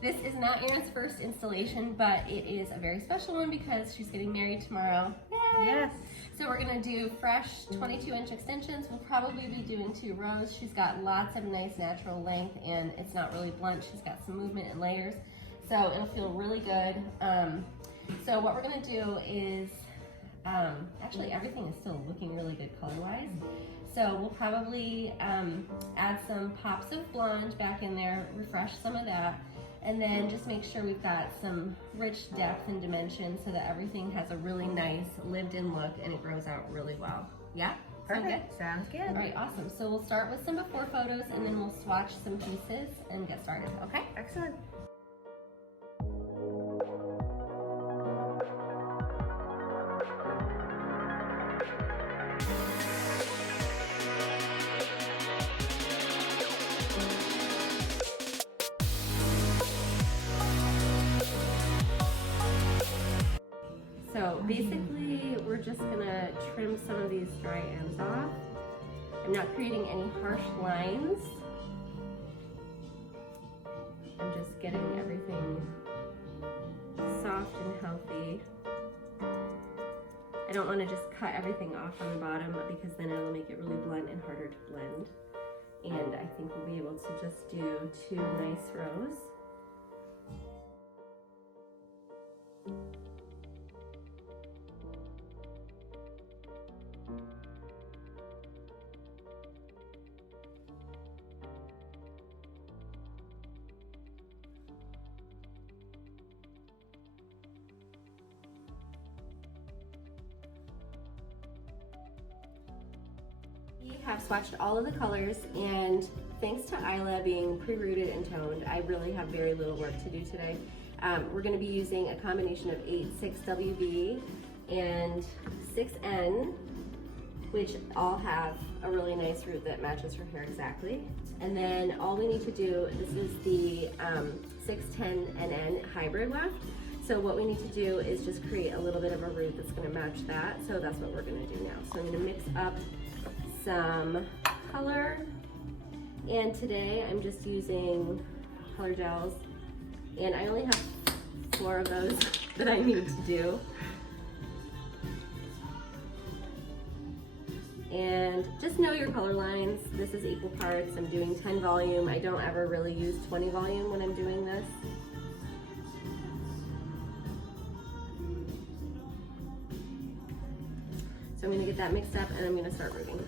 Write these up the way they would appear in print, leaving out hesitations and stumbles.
This is not Erin's first installation, but it is a very special one because she's getting married tomorrow. Yay! Yes. So we're gonna do fresh 22-inch extensions. We'll probably be doing 2 rows. She's got lots of nice natural length and it's not really blunt. She's got some movement and layers. So it'll feel really good. So what we're gonna do is, actually everything is still looking really good color-wise. So we'll probably add some pops of blonde back in there, refresh some of that, and then just make sure we've got some rich depth and dimension so that everything has a really nice lived-in look and it grows out really well. Yeah? Perfect. Sounds good. All right, awesome. So we'll start with some before photos and then we'll swatch some pieces and get started, okay? Excellent. So basically, we're just gonna trim some of these dry ends off. I'm not creating any harsh lines. I'm just getting everything soft and healthy. I don't want to just cut everything off on the bottom because then it'll make it really blunt and harder to blend. And I think we'll be able to just do 2 nice rows. We have swatched all of the colors, and thanks to Isla being pre-rooted and toned, I really have very little work to do today. We're going to be using a combination of 8-6WB and 6N, which all have a really nice root that matches her hair exactly. And then all we need to do, this is the 610NN hybrid weft. So what we need to do is just create a little bit of a root that's going to match that. So that's what we're going to do now. So I'm going to mix up some color, and today I'm just using color gels, and I only have 4 of those that I need to do. And just know your color lines. This is equal parts. I'm doing 10 volume. I don't ever really use 20 volume when I'm doing this. So I'm going to get that mixed up and I'm going to start rooting.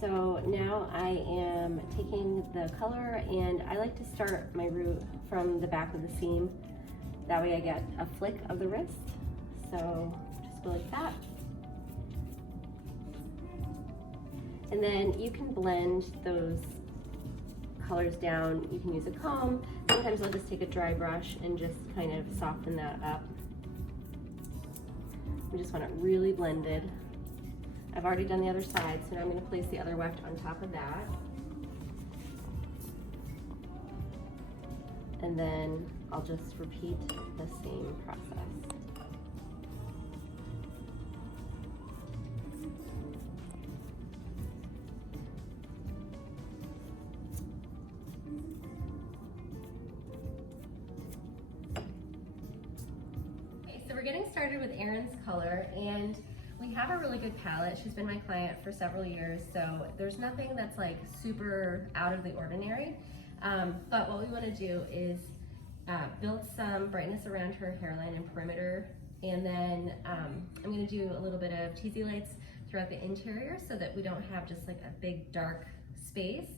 So now I am taking the color, and I like to start my root from the back of the seam. That way I get a flick of the wrist. So just go like that. And then you can blend those colors down. You can use a comb. Sometimes I'll just take a dry brush and just kind of soften that up. We just want it really blended. I've already done the other side, so now I'm going to place the other weft on top of that. And then I'll just repeat the same process. Okay, so we're getting started with Erin's color, and we have a really good palette. She's been my client for several years, so there's nothing that's like super out of the ordinary. But what we want to do is build some brightness around her hairline and perimeter, and then I'm going to do a little bit of teasy lights throughout the interior so that we don't have just like a big dark space.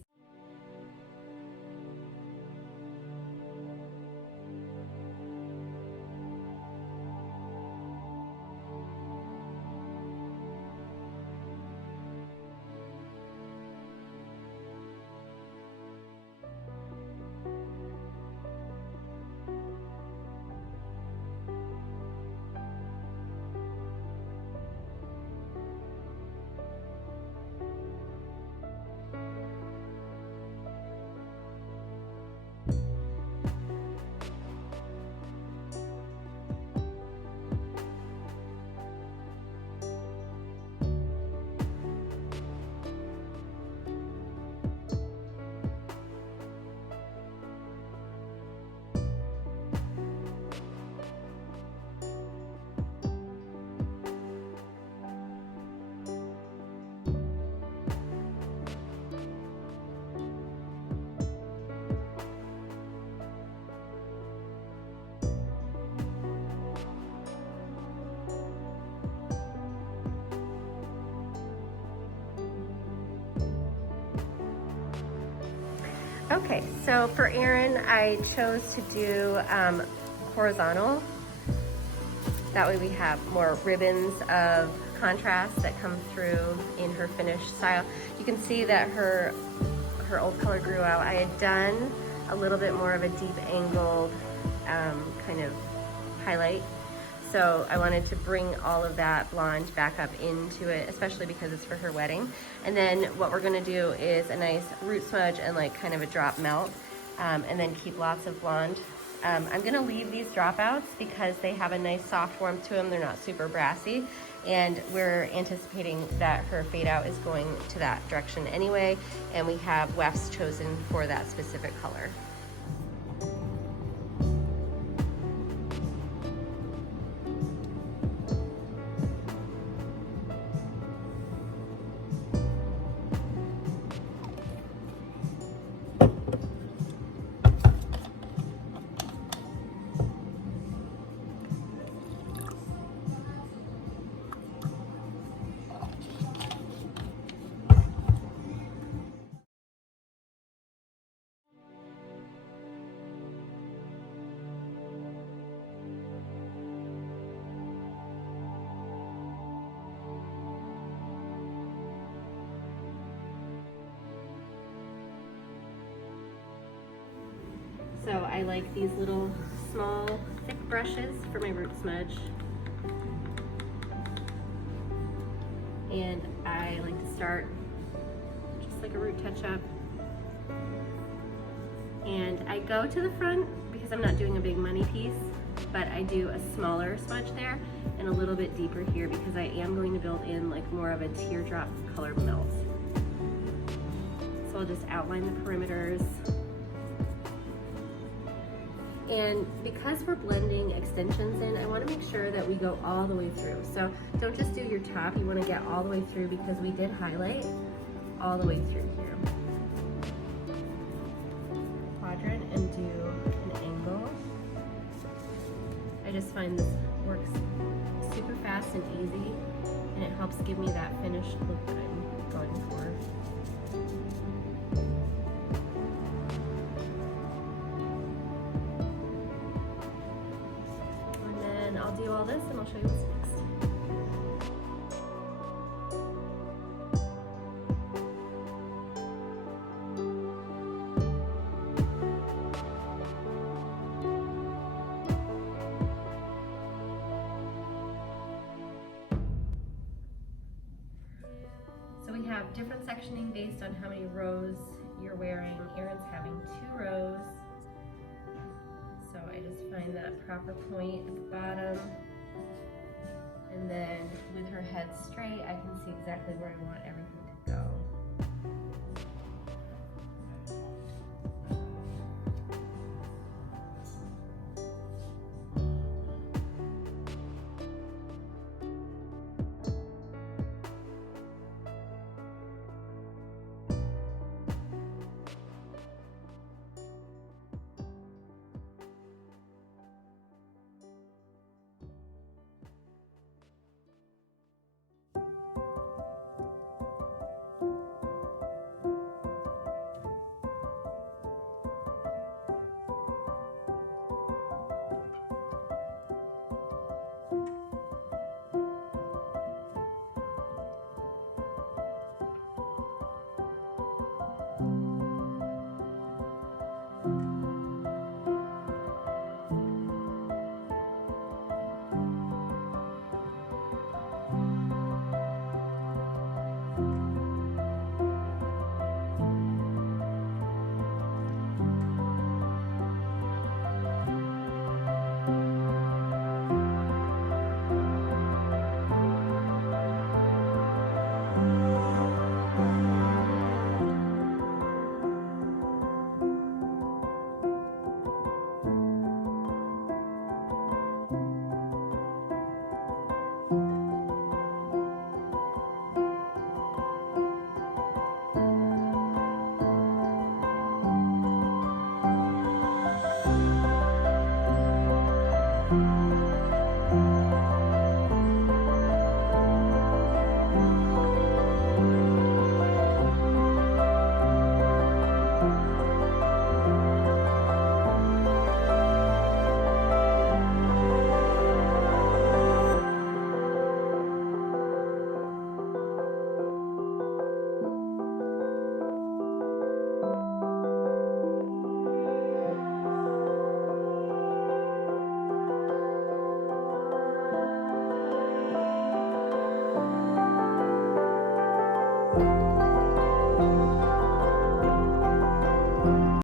So for Erin, I chose to do horizontal. That way we have more ribbons of contrast that come through in her finished style. You can see that her old color grew out. I had done a little bit more of a deep angled kind of highlight. So I wanted to bring all of that blonde back up into it, especially because it's for her wedding. And then what we're gonna do is a nice root smudge and like kind of a drop melt, and then keep lots of blonde. I'm gonna leave these dropouts because they have a nice soft warmth to them. They're not super brassy. And we're anticipating that her fade out is going to that direction anyway. And we have Wefts chosen for that specific color. So I like these little small thick brushes for my root smudge. And I like to start just like a root touch-up. And I go to the front because I'm not doing a big money piece, but I do a smaller smudge there and a little bit deeper here because I am going to build in like more of a teardrop color melt. So I'll just outline the perimeters. And because we're blending extensions in, I want to make sure that we go all the way through. So don't just do your top, you want to get all the way through because we did highlight all the way through here. Quadrant and do an angle. I just find this works super fast and easy, and it helps give me that finished look that I'm going for. I'll do all this and I'll show you what's next. So we have different sectioning based on how many rows you're wearing. Erin's having 2 rows. So I just find that proper point at the bottom, and then with her head straight, I can see exactly where I want everything